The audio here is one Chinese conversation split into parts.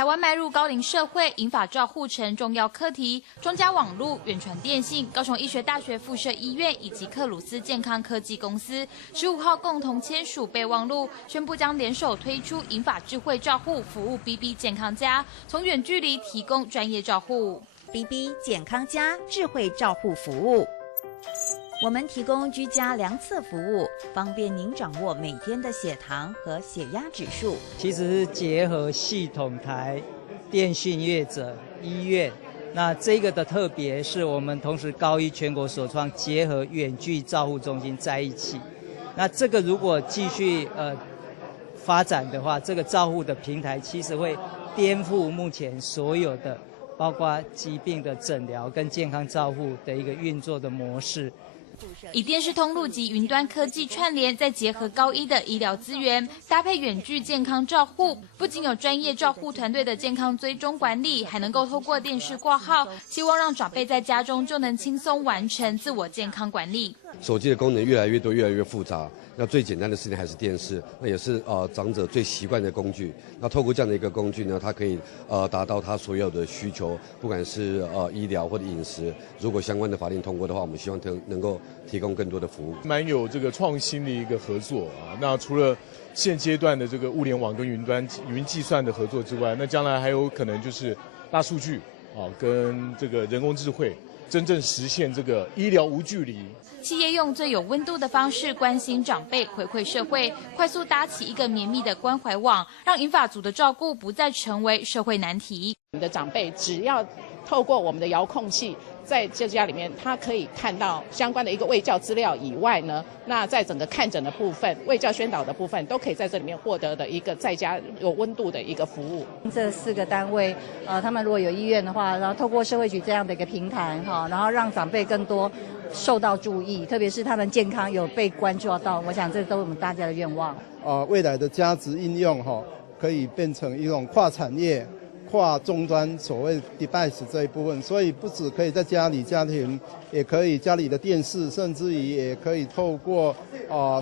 台湾迈入高龄社会，银发照护成重要课题。中嘉网络、远传电信、高雄医学大学附设医院以及克鲁斯健康科技公司15号共同签署备忘录，宣布将联手推出银发智慧照护服务 BB 健康家，从远距离提供专业照护。BB 健康家智慧照护服务。我们提供居家量测服务，方便您掌握每天的血糖和血压指数。其实是结合系统台、电信业者、医院。那这个的特别是我们同时高医全国首创结合远距照护中心在一起。那这个如果继续发展的话，这个照护的平台其实会颠覆目前所有的包括疾病的诊疗跟健康照护的一个运作的模式。以电视通路及云端科技串联，再结合高医的医疗资源，搭配远距健康照护，不仅有专业照护团队的健康追踪管理，还能够透过电视挂号，希望让长辈在家中就能轻松完成自我健康管理。手机的功能越来越多，越来越复杂。那最简单的事情还是电视，那也是长者最习惯的工具。那透过这样的一个工具呢，它可以达到他所有的需求，不管是医疗或者饮食。如果相关的法令通过的话，我们希望能够提供更多的服务。蛮有这个创新的一个合作啊。那除了现阶段的这个物联网跟云计算的合作之外，那将来还有可能就是大数据跟这个人工智慧，真正实现这个医疗无距离。企业用最有温度的方式关心长辈，回馈社会，快速搭起一个绵密的关怀网，让银发族的照顾不再成为社会难题。我们的长辈只要透过我们的遥控器，在这家里面，他可以看到相关的一个卫教资料以外呢，那在整个看诊的部分、卫教宣导的部分，都可以在这里面获得的一个在家有温度的一个服务。这4个单位，他们如果有医院的话，然后透过社会局这样的一个平台，然后让长辈更多受到注意，特别是他们健康有被关注到，我想这都是我们大家的愿望。未来的价值应用可以变成一种跨产业、跨终端所谓 device 这一部分，所以不只可以在家庭，也可以家里的电视，甚至于也可以透过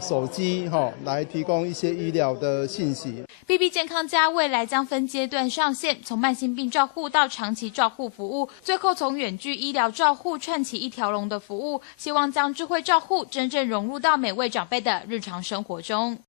手机来提供一些医疗的信息。BB 健康家未来将分阶段上线，从慢性病照护到长期照护服务，最后从远距医疗照护串起一条龙的服务，希望将智慧照护真正融入到每位长辈的日常生活中。